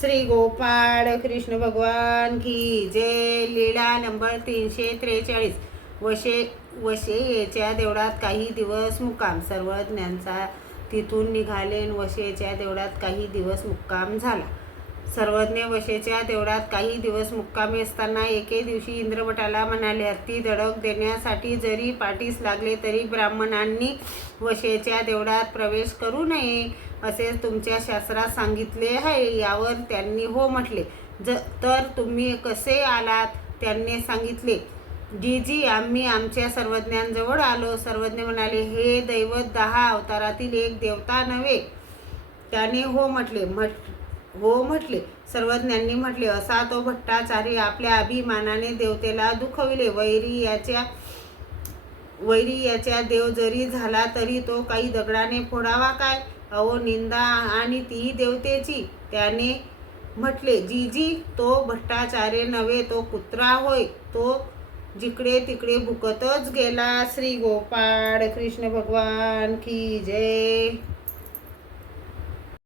श्री गोपाळ कृष्ण भगवान की जय। लीला नंबर 343। वशेच्या देवळात काही दिवस मुक्काम। सर्वज्ञांचा तिथून निघाले वशेच्या देवळात काही दिवस मुक्काम झाला। सर्वज्ञ वशेच्या देवळात काही दिवस मुक्कामी असताना एके दिवशी इंद्रभटाला म्हणाले, हत्ती धडक देण्यासाठी जरी पाठीस लागले तरी ब्राह्मणांनी वशेच्या देवळात प्रवेश करू नये असे तुमच्या शास्त्रात सांगितले आहे। यावर त्यांनी हो म्हटले। तर तुम्ही कसे आलात? त्यांनी सांगितले, जी आम्ही आमच्या सर्वज्ञांजवळ आलो। सर्वज्ञ म्हणाले, हे दैवत 10 अवतारातील एक देवता नव्हे? त्याने हो म्हटले। सर्वज्ञांनी म्हटले, असा तो भट्टाचारी आपल्या अभिमानाने देवतेला दुखविले। वैरी याच्या देव जरी झाला तरी तो काही दगडाने फोडावा काय? अहो निंदा, आणि तीही देवतेची। त्याने म्हटले, जी तो भट्टाचार्य नव्हे, तो कुत्रा होय। तो जिकडे तिकडे भुकतच गेला। श्री गोपाळ कृष्ण भगवान की जय।